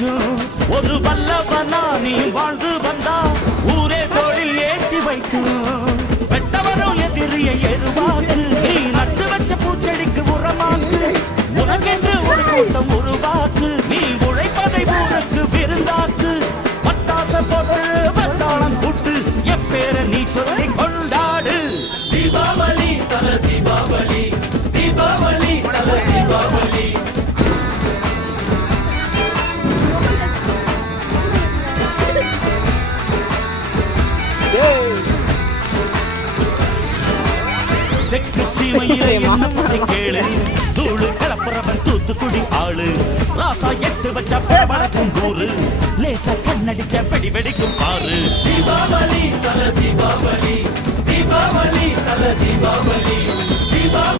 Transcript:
வைக்கும் ஒரு வல்லவனா நீ வாழ்ந்து வந்தா ஊரே தொழில் ஏற்றி வைக்கும் வெட்டவரும் எதிரியை எருவாக்கு நீ நட்டு வச்ச பூச்செடிக்கு உரமாக்கு. உனக்கென்று ஒரு கூட்டம் உருவாக்கு நீ உழைப்பதை ஊருக்கு விருந்தாக்கு. பட்டாச போட்டு பட்டாளம் கூட்டு எப்பேர நீ சொல்லிக் கொண்டா. தெற்கு சீமையில என்ன பத்தி கேளு. தூளு கலப்புறவன் தூத்துக்குடி ஆளு. ராசா எட்டு வச்ச படபடக்கும் கூறு லேசா கண்ணடிச்ச வெடி வெடிக்கும் பாரு. தீபாவளி தல தீபாவளி. தீபாவளி தல தீபாவளி. தீபாவளி